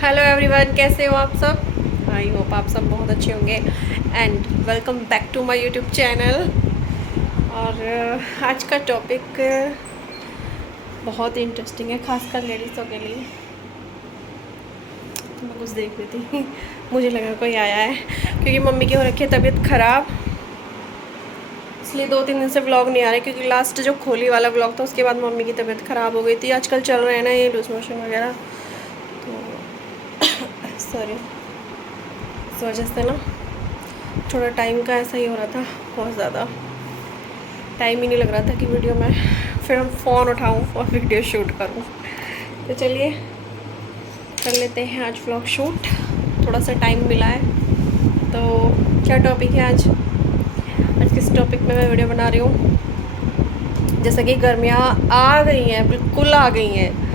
Hello everyone, कैसे हो आप सब। आई होप आप सब बहुत अच्छे होंगे and welcome back to my YouTube channel. और आज का टॉपिक बहुत इंटरेस्टिंग है, खासकर लेडीज़ों के लिए। तो मैं कुछ देख रही थी मुझे लगा कोई आया है, क्योंकि मम्मी की हो रखी है तबीयत ख़राब, इसलिए 2-3 दिन से व्लॉग नहीं आ रहा है। क्योंकि लास्ट जो खोली वाला व्लॉग था उसके बाद मम्मी की तबीयत ख़राब हो गई थी। आजकल चल रहे हैं ना ये लूज मोशन वगैरह, तो सॉरी, इस वजह से ना थोड़ा टाइम का ऐसा ही हो रहा था। बहुत ज़्यादा टाइम ही नहीं लग रहा था कि वीडियो में फिर हम फ़ोन उठाऊं और वीडियो शूट करूं। तो चलिए कर लेते हैं आज व्लॉग शूट, थोड़ा सा टाइम मिला है। तो क्या टॉपिक है आज किस टॉपिक में मैं वीडियो बना रही हूँ। जैसा कि गर्मियाँ आ गई हैं, बिल्कुल आ गई हैं।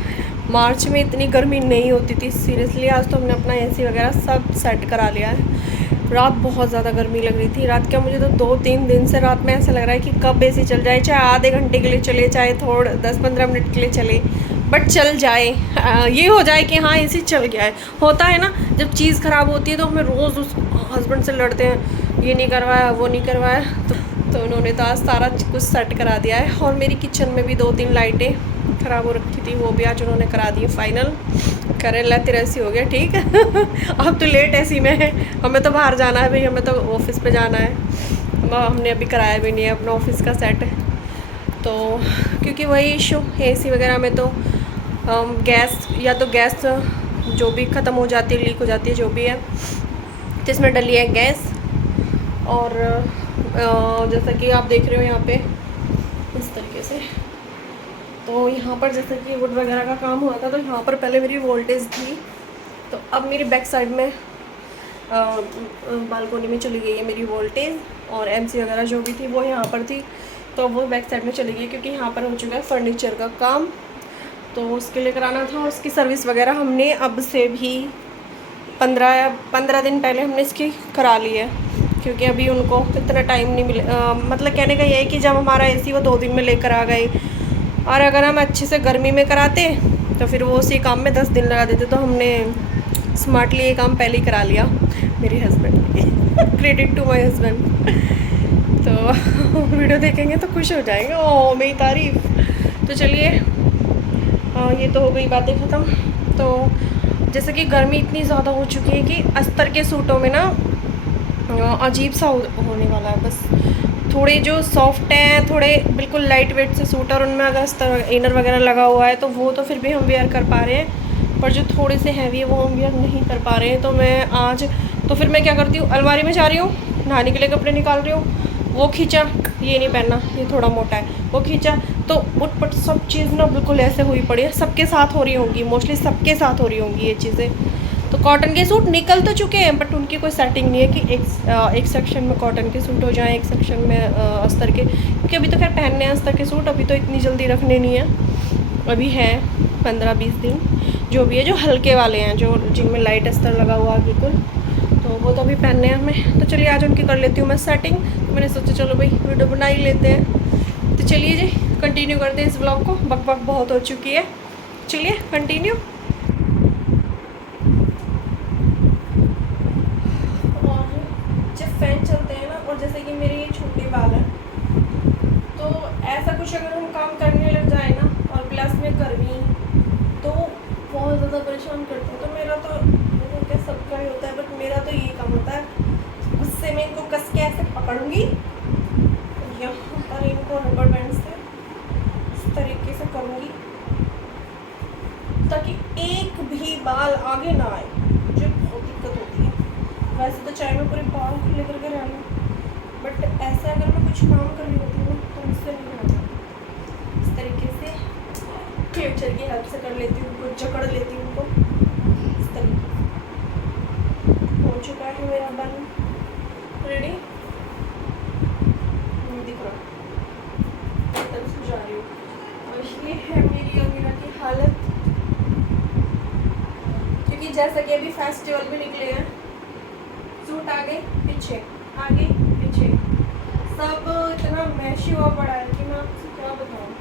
मार्च में इतनी गर्मी नहीं होती थी सीरियसली। आज तो हमने अपना एसी वगैरह सब सेट करा लिया है। रात बहुत ज़्यादा गर्मी लग रही थी। रात क्या, मुझे तो 2-3 दिन से रात में ऐसा लग रहा है कि कब एसी चल जाए, चाहे आधे घंटे के लिए चले, चाहे थोड़ा 10-15 मिनट के लिए चले, बट चल जाए। ये हो जाए कि हाँ एसी चल गया है। होता है ना, जब चीज़ ख़राब होती है तो हमें रोज़ उस हस्बैंड से लड़ते हैं, ये नहीं करवाया, वो नहीं करवाया। तो उन्होंने तो आज सारा कुछ सेट करा दिया है। और मेरी किचन में भी 2-3 लाइटें ख़राब हो रखी थी, वो भी आज उन्होंने करा दी फाइनल। करे ला तेरा ऐसी हो गया ठीक है अब तो लेट ऐसी में है, हमें तो बाहर जाना है भाई, हमें तो ऑफिस पे जाना है। हमने अभी कराया भी नहीं है अपना ऑफिस का सेट। तो क्योंकि वही इशू एसी वगैरह में तो गैस, या तो गैस जो भी ख़त्म हो जाती है, लीक हो जाती है, जो भी है, तो इसमें डली है गैस। और जैसा कि आप देख रहे हो यहाँ पे इस तरीके से, तो यहाँ पर जैसे कि वुड वगैरह का काम हुआ था, तो यहाँ पर पहले मेरी वोल्टेज थी, तो अब मेरी बैक साइड में बालकोनी में चली गई है मेरी वोल्टेज। और एमसी वगैरह जो भी थी वो यहाँ पर थी, तो वो बैक साइड में चली गई, क्योंकि यहाँ पर हो चुका है फर्नीचर का काम, तो उसके लिए कराना था। उसकी सर्विस वगैरह हमने अब से भी 15 दिन पहले हमने इसकी करा ली है, क्योंकि अभी उनको इतना टाइम नहीं मिले। मतलब कहने का ये है कि जब हमारा एसी वो 2 दिन में लेकर आ गए, और अगर हम अच्छे से गर्मी में कराते तो फिर वो उसी काम में 10 दिन लगा देते। तो हमने स्मार्टली ये काम पहले ही करा लिया मेरे हस्बैंड के क्रेडिट टू माय हस्बैंड। तो वीडियो देखेंगे तो खुश हो जाएंगे, ओ मेरी तारीफ। तो चलिए, ये तो हो गई बातें ख़त्म। तो जैसे कि गर्मी इतनी ज़्यादा हो चुकी है कि अस्तर के सूटों में ना अजीब सा होने वाला है। बस थोड़े जो सॉफ्ट हैं, थोड़े बिल्कुल लाइट वेट से सूट, और उनमें अगर अस्तर इनर वगैरह लगा हुआ है तो वो तो फिर भी हम वेयर कर पा रहे हैं, पर जो थोड़े से हैवी है वो हम वेयर नहीं कर पा रहे हैं। तो मैं आज, तो फिर मैं क्या करती हूँ, अलमारी में जा रही हूँ, नहाने के लिए कपड़े निकाल रही हूँ, वो खींचा, ये नहीं पहनना, ये थोड़ा मोटा है, वो खींचा, तो उटपट सब चीज़ ना बिल्कुल ऐसे हुई पड़ी है। सबके साथ हो रही होंगी, मोस्टली सबके साथ हो रही होंगी ये चीज़ें। तो कॉटन के सूट निकल तो चुके हैं, बट उनकी कोई सेटिंग नहीं है कि एक सेक्शन में कॉटन के सूट हो जाएं, एक सेक्शन में अस्तर के, क्योंकि अभी तो खैर पहनने हैं अस्तर के सूट, अभी तो इतनी जल्दी रखने नहीं है, अभी है 15-20 दिन जो भी है, जो हल्के वाले हैं, जो जिनमें लाइट अस्तर लगा हुआ है बिल्कुल, तो वो तो अभी पहनने हैं हमें। तो चलिए आज उनकी कर लेती हूँ मैं सेटिंग। तो मैंने सोचा चलो भाई वीडियो बना ही लेते हैं। तो चलिए जी कंटिन्यू करते हैं इस ब्लॉग को, बक बक बहुत हो चुकी है, चलिए कंटिन्यू। फैन चलते हैं ना, और जैसे कि मेरे ये छोटे बाल हैं, तो ऐसा कुछ अगर हम काम करने लग जाए ना, और प्लस में गर्मी, तो बहुत ज़्यादा परेशान करते हैं। तो मेरा तो क्या सबका ही होता है, बट मेरा तो यही काम होता है, उससे मैं इनको कस के ऐसे पकड़ूंगी, यहाँ पर इनको रबर बैंड से इस तरीके से करूँगी ताकि एक भी बाल आगे ना आए। मुझे बहुत दिक्कत होती है, वैसे तो चाहे मैं पूरे बाल खुले करके रह लूँ, बट ऐसा अगर मैं कुछ काम कर रही होती हूँ तो मुझसे नहीं होता। इस तरीके से क्लेचर की हेल्प से कर लेती हूँ, उनको जकड़ लेती हूँ उनको, इस तरीके से। हो चुका है मेरा बन रेडी, दिख रहा तरफ से जा रही हूँ। और ये है मेरी अमीरा की हालत, क्योंकि जैसा कि अभी फेस्टिवल भी निकले हैं, सूट आगे पीछे सब इतना मैशी हुआ पड़ा है कि मैं आपसे क्या बताऊँ।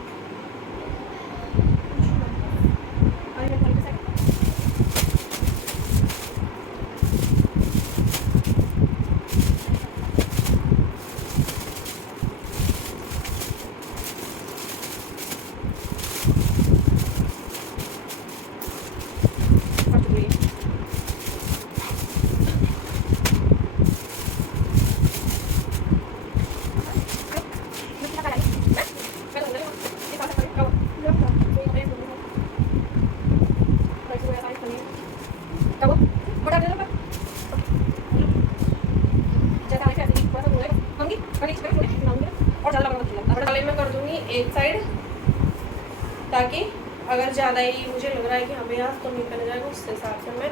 याद आई, मुझे लग रहा है कि हाँ भाई आज तो नहीं करना जाएगा, उस हिसाब से मैं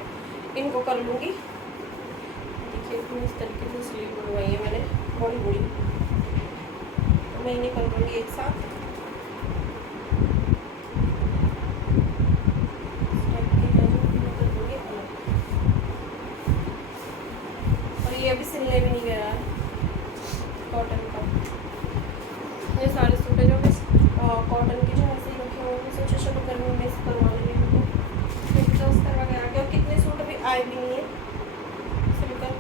इनको कर लूँगी। देखिए इस तरीके से स्लीव बनवाई है मैंने बड़ी बड़ी, मैं इन्हें कर लूँगी एक साथ। और ये अभी सिलने भी नहीं गया है, कॉटन का। ये सारे सूट है जो मैं कॉटन के जो ऐसे ही रखे हुए हैं, सोचा चलो गर्मी में इस करवा लेंगे उनको, क्योंकि तो उस तरह के आगे और कितने सूट अभी आए भी नहीं है सिलकर।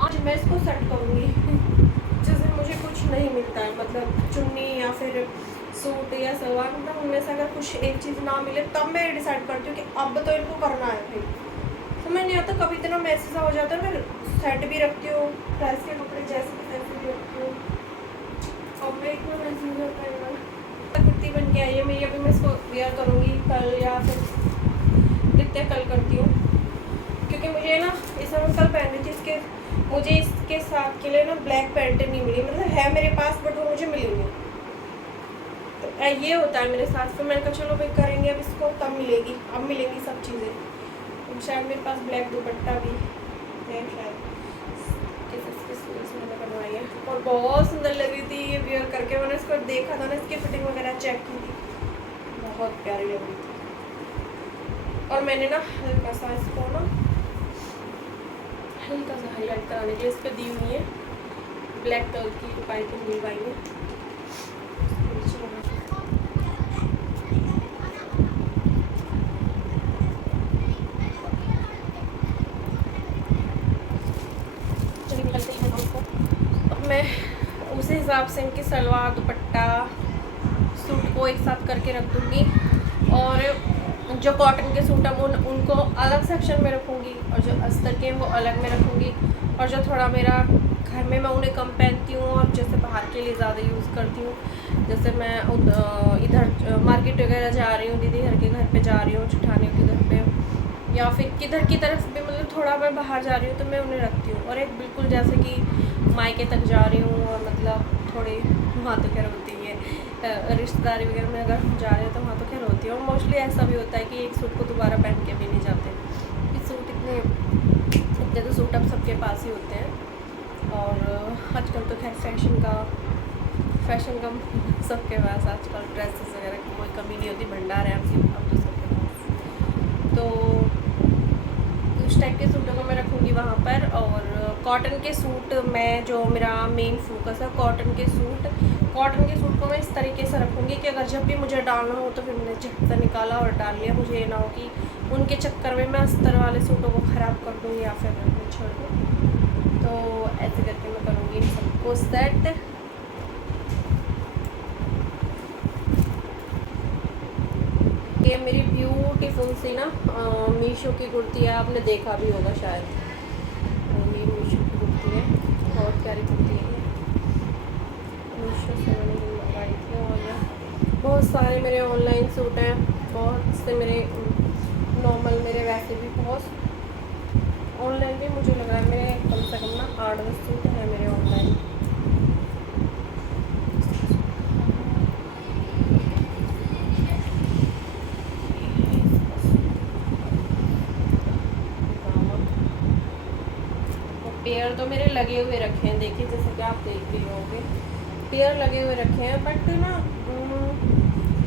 आज मैं इसको सेट करूँगी जिस दिन मुझे कुछ नहीं मिलता है, मतलब चुन्नी या फिर सूट या सलवार, मतलब उनमें से अगर कुछ एक चीज़ ना मिले तब मैं डिसाइड करती हूँ कि अब तो इनको करना है फिर। समझ नहीं आता, कभी इतना मैसेज हो जाता है, फिर सेट भी रखती हूँ, ड्रेस के कपड़े जैसे कि तैसे भी रखती हूँ। अब मैं इतना मैसेज होता है कुर्ती बन के आई है मेरी, अभी मैं इसको वेयर करूँगी कल या फिर कितने कल करती हूँ, क्योंकि मुझे ना इस मैं कल पहन रही थी इसके, मुझे इसके साथ के लिए ना ब्लैक पैंट नहीं मिली, मतलब है मेरे पास बट वो मुझे मिली नहीं। तो ये होता है मेरे साथ, फिर मैंने कहा चलो भाई करेंगे अब इसको, तब मिलेगी, अब मिलेंगी सब चीज़ें। शायद मेरे पास ब्लैक दुपट्टा भी है शायद, मैंने बनवाई है और बहुत सुंदर लग रही थी ये वियर करके। मैंने इसको देखा था ना, इसकी फिटिंग वगैरह चेक की थी, बहुत प्यारी लग रही थी। और मैंने ना हल्का सा इसको ना हल्का सा हाईलाइट कराने के लिए इस पर दी हुई है ब्लैक कलर की पाइपिंग मिलवाई है। मैं उसी हिसाब से इनकी सलवार दुपट्टा सूट को एक साथ करके रख दूँगी, और जो कॉटन के सूट है उनको अलग सेक्शन में रखूँगी, और जो अस्तर के वो अलग में रखूँगी, और जो थोड़ा मेरा घर में मैं उन्हें कम पहनती हूँ और जैसे बाहर के लिए ज़्यादा यूज़ करती हूँ, जैसे मैं इधर मार्केट वगैरह जा रही हूँ, दीदी घर के घर पे जा रही हूँ, जेठानियों के घर पे, या फिर किधर की तरफ भी, मतलब थोड़ा मैं बाहर जा रही हूँ तो मैं उन्हें रखती हूँ। और एक बिल्कुल जैसे कि मायके तक जा रही हूँ और मतलब थोड़े वहाँ तो खैर होती है, रिश्तेदारी वगैरह में अगर जा रहे हो तो वहाँ तो खैर होती है। और मोस्टली ऐसा भी होता है कि एक सूट को दोबारा पहन के भी नहीं जाते, इस सूट इतने तो सूट अब सबके पास ही होते हैं। और आजकल तो खैर फैशन का सबके पास आजकल ड्रेसेस वगैरह की कोई कमी नहीं होती, भंडार है अब तो सबके पास। तो उस टाइप के सूटों को मैं रखूँगी वहाँ पर। और कॉटन के सूट मैं, जो मेरा मेन फोकस है कॉटन के सूट को मैं इस तरीके से रखूँगी कि अगर जब भी मुझे डालना हो तो फिर मैंने झट से निकाला और डाल लिया, मुझे ये ना हो कि उनके चक्कर में मैं अस्तर वाले सूटों को ख़राब कर दूँ या फिर मैं छोड़ दूँ। तो ऐसे करके मैं करूँगी इन सबको सेट। ये मेरी ब्यूटीफुल सी ना मीशो की कुर्ती है, आपने देखा भी होगा शायद, ये मीशो की कुर्ती है, बहुत प्यारी कुर्ती है, मीशो से मैंने मंगाई थी। और बहुत सारे मेरे ऑनलाइन सूट हैं, बहुत से मेरे नॉर्मल, मेरे वैसे भी बहुत ऑनलाइन भी मुझे लग रहा है मेरे कम से कम ना 8-10 सूट हैं मेरे ऑनलाइन। पेयर तो मेरे लगे हुए रखे हैं, देखिए जैसे कि आप देख भी होंगे पेयर लगे हुए रखे हैं, बट ना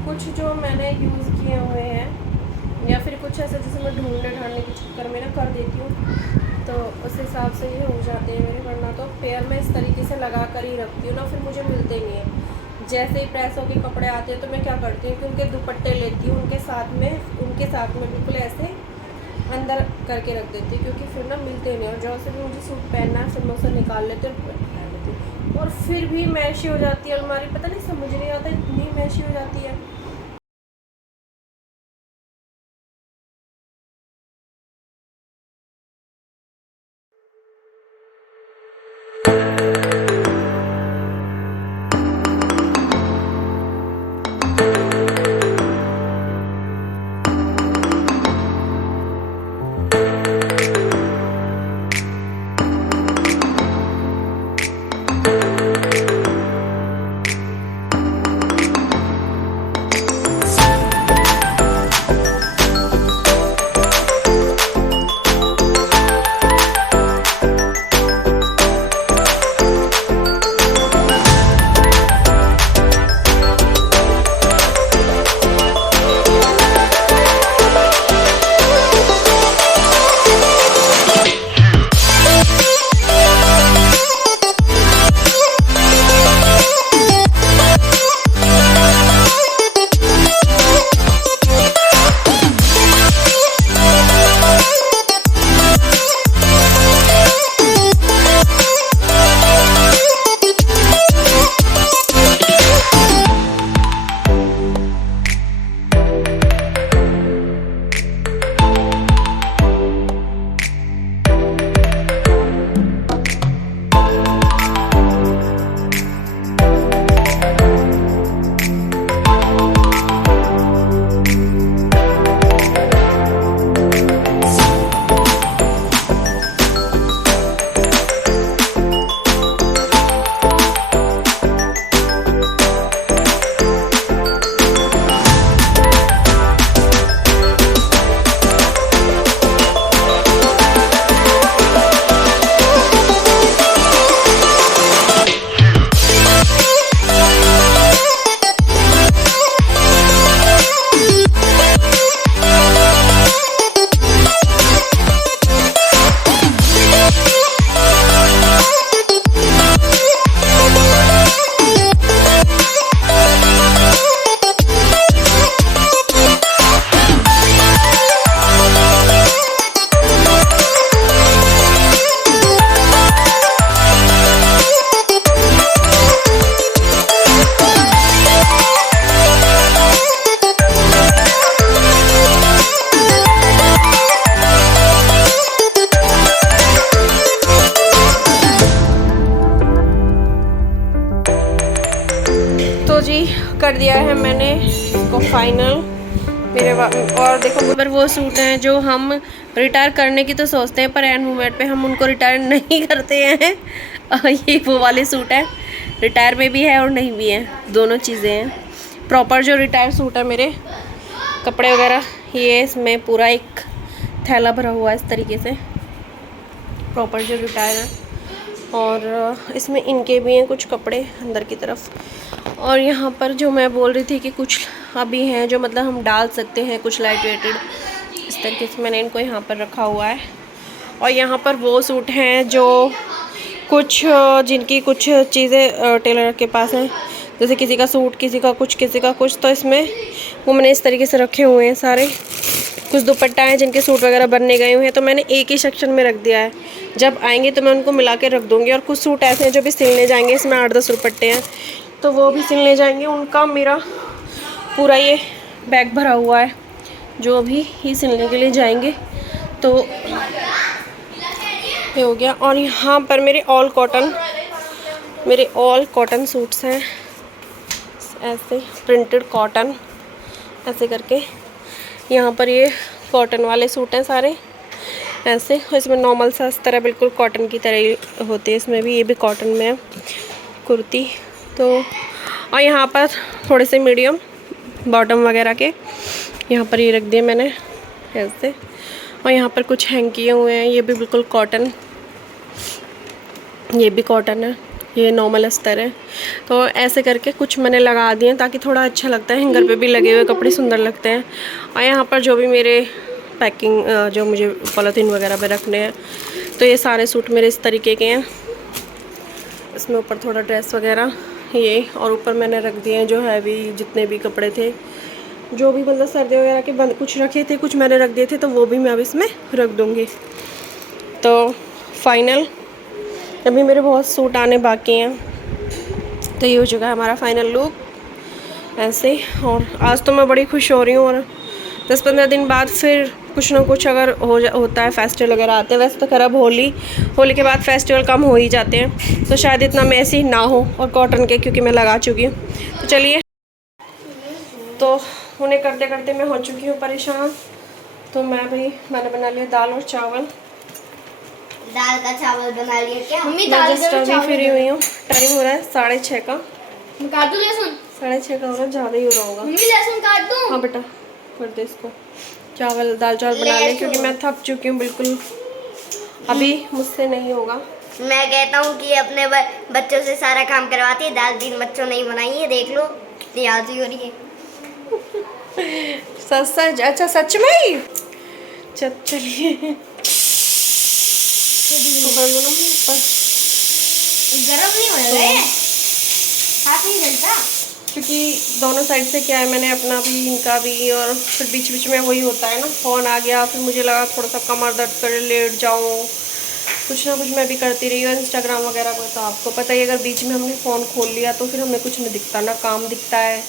कुछ जो मैंने यूज़ किए हुए हैं या फिर कुछ ऐसा जैसे मैं ढूंढने के चक्कर में ना कर देती हूँ, तो उस हिसाब से ये हो जाते हैं मेरे। वरना तो पेयर मैं इस तरीके से लगा कर ही रखती हूँ ना, फिर मुझे मिलते नहीं है। जैसे ही प्रेस होके कपड़े आते हैं तो मैं क्या करती हूँ कि उनके दुपट्टे लेती हूँ, उनके साथ में बिल्कुल ऐसे अंदर करके रख देती हूँ, क्योंकि फिर ना मिलते नहीं। और जो से भी मुझे सूट पहनना है फिर मैं उसे निकाल लेती हूँ पहन लेती हूँ, और फिर भी मैशी हो जाती है अलमारी, पता नहीं समझ नहीं आता इतनी मैशी हो जाती है। और देखो पर वो सूट हैं जो हम रिटायर करने की तो सोचते हैं, पर एंड मोमेंट पे हम उनको रिटायर नहीं करते हैं। ये वो वाले सूट है, रिटायर में भी है और नहीं भी है, दोनों चीज़ें हैं। प्रॉपर जो रिटायर सूट है मेरे कपड़े वगैरह, ये इसमें पूरा एक थैला भरा हुआ है इस तरीके से, प्रॉपर जो रिटायर है। और इसमें इनके भी हैं कुछ कपड़े अंदर की तरफ। और यहाँ पर जो मैं बोल रही थी कि कुछ अभी हैं जो मतलब हम डाल सकते हैं, कुछ लाइट वेटेड, इस तरीके से मैंने इनको यहाँ पर रखा हुआ है। और यहाँ पर वो सूट हैं जो कुछ जिनकी कुछ चीज़ें टेलर के पास हैं, जैसे किसी का सूट, किसी का कुछ, तो इसमें वो मैंने इस तरीके से रखे हुए हैं सारे। कुछ दुपट्टा हैं जिनके सूट वगैरह बनने गए हुए हैं, तो मैंने एक ही सेक्शन में रख दिया है, जब आएंगे तो मैं उनको मिला के रख दूँगी। और कुछ सूट ऐसे हैं जो भी सिलने जाएंगे, इसमें 8-10 दुपट्टे हैं तो वो भी सिलने जाएंगे, उनका मेरा पूरा ये बैग भरा हुआ है, जो अभी ही सिलने के लिए जाएंगे। तो ये हो गया। और यहाँ पर मेरे ऑल कॉटन सूट्स हैं, ऐसे प्रिंटेड कॉटन ऐसे करके। यहाँ पर ये कॉटन वाले सूट हैं सारे ऐसे, इसमें नॉर्मल सा इस तरह बिल्कुल कॉटन की तरह ही होते हैं, इसमें भी ये भी कॉटन में है कुर्ती। तो और यहाँ पर थोड़े से मीडियम बॉटम वगैरह के यहाँ पर ये रख दिए मैंने ऐसे। और यहाँ पर कुछ हैंग किए हुए हैं, ये भी बिल्कुल कॉटन, ये भी कॉटन है, ये नॉर्मल अस्तर है। तो ऐसे करके कुछ मैंने लगा दिए ताकि थोड़ा अच्छा लगता है, हैंगर पे भी लगे हुए कपड़े सुंदर लगते हैं। और यहाँ पर जो भी मेरे पैकिंग जो मुझे पॉलीथीन वगैरह पे रखने हैं, तो ये सारे सूट मेरे इस तरीके के हैं। इसमें ऊपर थोड़ा ड्रेस वगैरह ये, और ऊपर मैंने रख दिए हैं जो हैवी जितने भी कपड़े थे, जो भी मतलब सर्दी वगैरह के बंद कुछ रखे थे, कुछ मैंने रख दिए थे, तो वो भी मैं अब इसमें रख दूँगी। तो फाइनल अभी मेरे बहुत सूट आने बाकी हैं, तो ये हो चुका है हमारा फाइनल लुक ऐसे। और आज तो मैं बड़ी खुश हो रही हूँ। और 10-15 दिन बाद फिर कुछ ना कुछ अगर होता है, फेस्टिवल वगैरह आते हैं। वैसे तो खराब होली के बाद फेस्टिवल कम हो ही जाते हैं, तो शायद इतना मैसी ना हो। और कॉटन के क्योंकि मैं लगा चुकी हूँ। तो चलिए, तो उन्हें करते करते मैं हो चुकी हूँ परेशान। तो मैंने बना लिया दाल और चावल। दाल का चावल बना लिया क्या मम्मी? मैं जस्ट अभी फ्री हुई हूँ, टाइम हो रहा है 6:30 का। काट दूं लहसुन? 6:30 का हो रहा है, ज़्यादा ही हो रहा होगा। मम्मी लहसुन काट दूं? हाँ बेटा कर दे इसको। दाल चावल बना ले क्योंकि मैं थक चुकी हूँ बिल्कुल, अभी मुझसे नहीं होगा। मैं कहता हूँ कि अपने बच्चों से सारा काम करवाती है, दाल 3 बच्चों नहीं बनाई है, देख लो कितनी आलसी हो रही है। सच? अच्छा सच में ही? चलिए गरम नहीं हो रहा है, हाथ नहीं जलता, क्योंकि दोनों साइड से क्या है, मैंने अपना भी इनका भी, और फिर बीच बीच में वही होता है ना, फ़ोन आ गया, फिर मुझे लगा थोड़ा सा कमर दर्द कर लेट जाऊँ, कुछ ना कुछ मैं भी करती रही हूँ इंस्टाग्राम वगैरह पर। तो आपको पता ही, अगर बीच में हमने फ़ोन खोल लिया तो फिर हमें कुछ नहीं दिखता, ना काम दिखता है,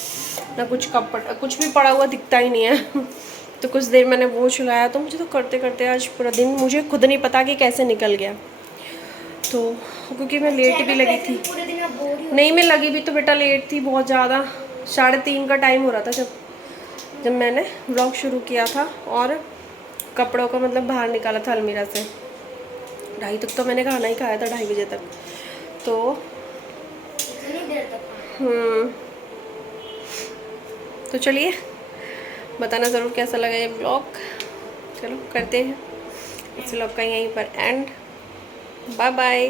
ना कुछ कुछ भी पड़ा हुआ दिखता ही नहीं है। तो कुछ देर मैंने वो चलाया, तो मुझे तो करते करते आज पूरा दिन मुझे खुद नहीं पता कि कैसे निकल गया। तो क्योंकि मैं लेट भी लगी थी, नहीं मैं लगी भी तो बेटा लेट थी बहुत ज़्यादा। 3:30 का टाइम हो रहा था जब मैंने व्लॉग शुरू किया था, और कपड़ों को मतलब बाहर निकाला था अलमीरा से। 2:30 तक तो मैंने खाना ही खाया था, 2:30 बजे तक। तो तो चलिए बताना ज़रूर कैसा लगा ये व्लॉग। चलो करते हैं इस व्लॉग का यहीं पर एंड। Bye bye.